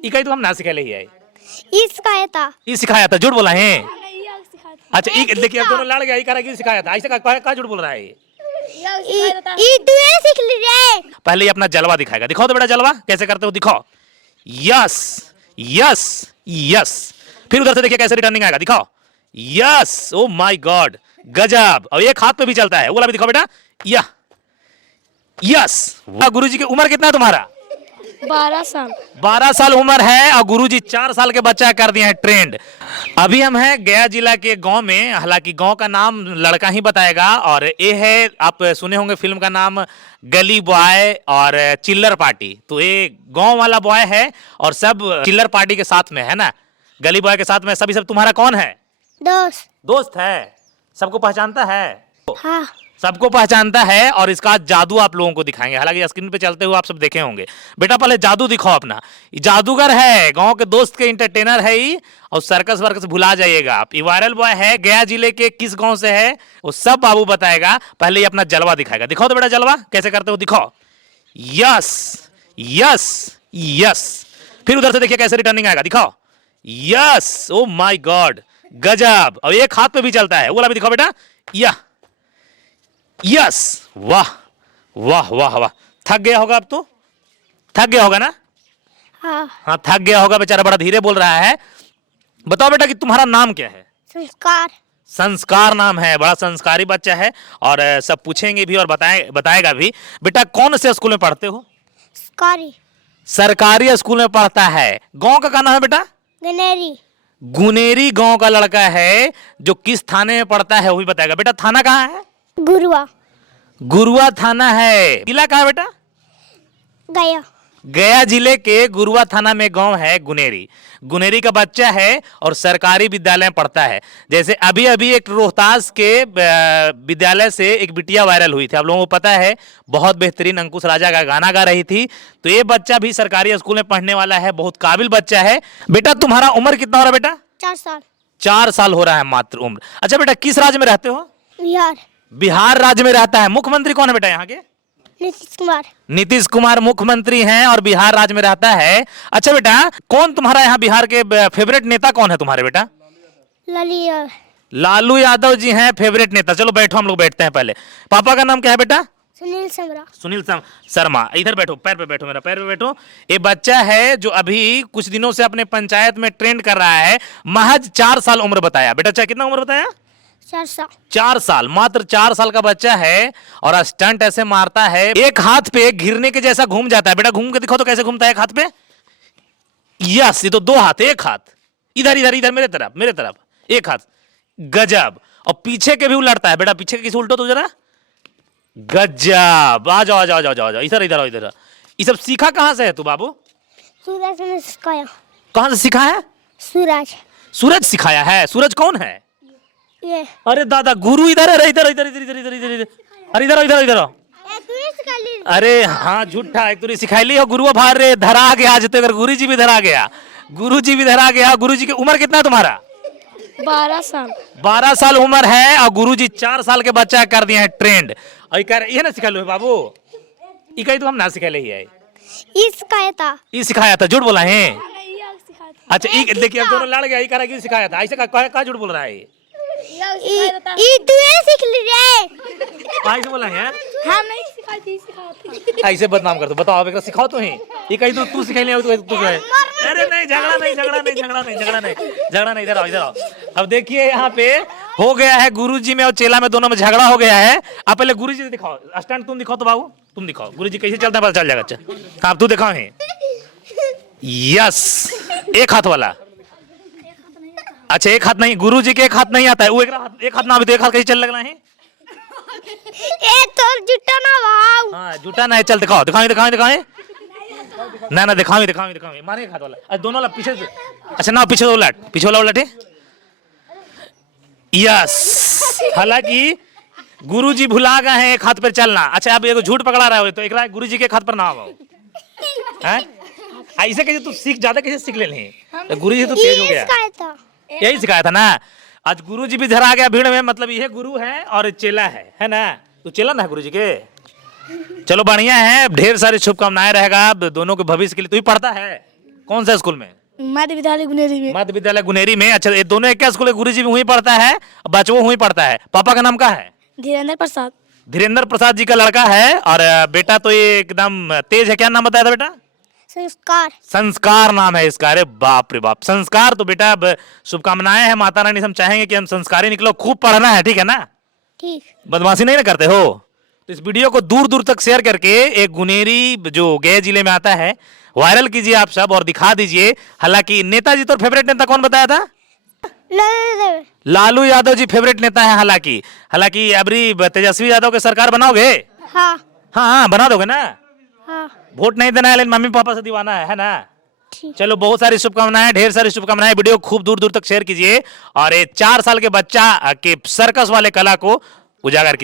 इकाई तो हम ना सिखाले ही है। ई सिखाया था। ई सिखाया था, झूठ बोला है। अच्छा ई देखिए अब दोनों लड़ गया, ई करा कि सिखाया था, ऐसे का झूठ बोल रहा है ये। ई तू सीख ली रे। पहले ये अपना जलवा दिखाएगा, दिखाओ तो बेटा जलवा कैसे करते हो, दिखाओ। यस यस यस, फिर उधर से देखिए कैसे रिटर्निंग आएगा, दिखाओ। यस, ओ माय गॉड, गजब। और एक हाथ पे भी चलता है, वो वाला भी दिखाओ बेटा। यस। गुरुजी की उम्र कितना है तुम्हारा? 12 साल। 12 साल उम्र है और गुरुजी 4 साल के बच्चा कर दिए हैं ट्रेंड। अभी हम हैं गया जिला के गांव में, हालांकि गांव का नाम लड़का ही बताएगा। और ये है, आप सुने होंगे फिल्म का नाम गली बॉय और चिल्लर पार्टी। तो ये गांव वाला बॉय है और सब चिल्लर पार्टी के साथ में है ना, गली बॉय के साथ में। सभी सब तुम्हारा कौन है? दोस्त है, सबको पहचानता है। हाँ। सबको पहचानता है और इसका जादू आप लोगों को दिखाएंगे। हालांकि स्क्रीन पे चलते हुए आप सब देखे होंगे। बेटा पहले जादू दिखाओ अपना। जादूगर है, गांव के दोस्त के इंटरटेनर है ही, और सर्कस वर्कस भुला जाइएगा आप। ये वायरल बॉय है, गया जिले के किस गांव से है वो सब बाबू बताएगा। पहले ये अपना जलवा दिखाएगा, दिखाओ तो बेटा जलवा कैसे करते हो, दिखाओ। यस यस यस, फिर उधर से देखिए कैसे रिटर्निंग आएगा, दिखाओ। यस, ओ माय गॉड, गजब। और एक हाथ पे भी चलता है, वो वाला भी दिखाओ बेटा। यस, वाह वाह वाह वाह। थक गया होगा अब तो, थक गया होगा ना? हाँ थक गया होगा बेचारा, बड़ा धीरे बोल रहा है। बताओ बेटा कि तुम्हारा नाम क्या है? संस्कार। संस्कार नाम है, बड़ा संस्कारी बच्चा है और सब पूछेंगे भी और बताएगा भी। बेटा कौन से स्कूल में पढ़ते हो? सरकारी स्कूल में पढ़ता है। गांव का नाम है बेटा? गुनेरी गांव का लड़का है। जो किस थाने में पढ़ता है वो भी बताएगा। बेटा थाना कहाँ है? गुरुआ थाना है। जिला कहाँ है बेटा? गया जिले के गुरुआ थाना में गांव है गुनेरी। गुनेरी का बच्चा है और सरकारी विद्यालय में पढ़ता है। जैसे अभी अभी एक रोहतास के विद्यालय से एक बिटिया वायरल हुई थी, आप लोगों को पता है, बहुत बेहतरीन अंकुश राजा का गाना गा रही थी। तो ये बच्चा भी सरकारी स्कूल में पढ़ने वाला है, बहुत काबिल बच्चा है। बेटा तुम्हारा उम्र कितना हो रहा है बेटा? 4 साल। 4 साल हो रहा है मात्र उम्र। अच्छा बेटा किस राज्य में रहते हो? बिहार। बिहार राज्य में रहता है। मुख्यमंत्री कौन है बेटा यहाँ के? नीतीश कुमार। नीतीश कुमार मुख्यमंत्री हैं और बिहार राज्य में रहता है। अच्छा बेटा कौन तुम्हारा यहाँ बिहार के फेवरेट नेता कौन है तुम्हारे बेटा? लालू यादव जी हैं फेवरेट नेता। चलो बैठो, हम लोग बैठते हैं। पहले पापा का नाम क्या है बेटा? सुनील शर्मा। इधर बैठो, पैर पे बैठो, मेरा पैर पे बैठो। ये बच्चा है जो अभी कुछ दिनों से अपने पंचायत में ट्रेंड कर रहा है। महज 4 साल उम्र बताया बेटा। चाहे कितना उम्र बताया? 4 साल, मात्र 4 साल का बच्चा है और स्टंट ऐसे मारता है, एक हाथ पे घिरने के जैसा घूम जाता है। बेटा घूम के दिखाओ तो कैसे घूमता है एक हाथ पे। यस, ये तो 2 हाथ, एक हाथ इधर इधर इधर, मेरे तरफ एक हाथ, गजब। और पीछे के भी उलटता है बेटा, पीछे के किसी उल्टो तो जरा, गजब। आ जाओ आ जाओ जाओ जाओ, इधर इधर इधर। ये सब सीखा कहाँ से है तू बाबू? सूरज ने सिखाया। कहाँ से सीखा है? सूरज सिखाया है। सूरज कौन है? ये। अरे दादा गुरु इधर है, इधर इधर इधर इधर इधर इधर, अरे इधर इधर इधर। अरे हाँ झूठा, एक तुरी सिखाई ली हो। गुरु भार रे धरा गया आज तो, गुरु जी भी धरा गया, गुरु जी भी धरा गया। गुरु जी की उम्र कितना है तुम्हारा? 12 साल। 12 साल उम्र है और गुरु जी 4 साल के बच्चा कर दिए हैं ट्रेंड। और ये ना सिखा लो बाबू, इकाई तो हम ना सिखाले ही है। ई सिखाया था, झूठ बोला है। अच्छा ई देखिए अब दोनों लड़ गया, ई करा कि सिखाया था, ऐसे का झूठ बोल रहा है। ई तू सीख ली रे। ऐसे बोला है, हम नहीं सिखाई थी, सिखाया ऐसे बदनाम कर दो। बताओ अब एक सिखाओ तो ही, ये कहीं तो तू सिखाई नहीं तू है। अरे नहीं झगड़ा नहीं झगड़ा नहीं झगड़ा नहीं झगड़ा नहीं झगड़ा नहीं, इधर आओ इधर आओ। अब देखिए यहाँ पे हो गया है गुरुजी में और चेला में, दोनों में झगड़ा हो गया है। आप पहले गुरुजी दिखाओ, स्टैंड तुम दिखाओ तो बाबू, तुम दिखाओ गुरुजी कैसे चलता है, पता चल जाएगा। अच्छा आप तू दिखाओ है। यस, एक हाथ वाला। अच्छा एक हाथ नहीं, गुरुजी के एक हाथ नहीं आता है, वो एक हाथ ना भी तो एक हाथ कैसे चल लगना है। तो जुटा ना भाव। हाँ जुटा ना है, चल दिखाओ दिखाओ दिखाओ दिखाओ। ना ना दिखाओ दिखाओ दिखाओ, मारे एक हाथ वाला। अच्छा दोनों वाला पीछे से, अच्छा ना पीछे उलट, पीछे वाला उलटे। यस, हालांकि गुरुजी भुला गए हैं एक हाथ पर चलना। अच्छा अब ये झूठ पकड़ा रहा हो तो एक गुरुजी के एक हाथ पर ना आओ। ऐसे कैसे तू सीख ज्यादा कैसे सीख ले नहीं, गुरुजी तो तेज हो गया। यही सिखाया था ना। आज गुरुजी भी धरा गया भीड़ में, मतलब ये गुरु है और चेला है ना। तू चेला ना है गुरुजी के। चलो बढ़िया है, ढेर सारी शुभकामनाएं रहेगा दोनों के भविष्य के लिए। तू ही पढ़ता है? कौन सा स्कूल में? मध्य विद्यालय गुनेरी में। मध्य विद्यालय गुनेरी में। अच्छा, ये दोनों एक स्कूल है? गुरुजी भी वहीं पढ़ता है, बच्चा वो वहीं पढ़ता है। पापा का नाम क्या है? धीरेन्द्र प्रसाद। धीरेन्द्र प्रसाद जी का लड़का है। और बेटा तो ये एकदम तेज है। क्या नाम बताया था बेटा? संस्कार। संस्कार नाम है इसका। अरे बाप रे बाप, संस्कार। तो बेटा अब शुभकामनाएं हैं माता रानी से, हम चाहेंगे कि हम संस्कारी निकलो। खूब पढ़ना है, ठीक है ना? ठीक। बदमाशी नहीं ना करते हो? तो इस वीडियो को दूर दूर तक शेयर करके एक गुनेरी जो गया जिले में आता है वायरल कीजिए आप सब और दिखा दीजिए। हालांकि नेताजी तो फेवरेट नेता कौन बताया था? लालू यादव जी फेवरेट नेता है। हालांकि अबरी तेजस्वी यादव के सरकार बनाओगे? हाँ। हाँ, बना दोगे ना? हाँ। वोट नहीं देना है, लेकिन मम्मी पापा से दिवाना है ना? ठीक। चलो, बहुत सारी शुभकामनाएं, ढेर सारी शुभकामनाएं। वीडियो खूब दूर दूर तक शेयर कीजिए और ये 4 साल के बच्चा के सर्कस वाले कला को उजागर कीजिए।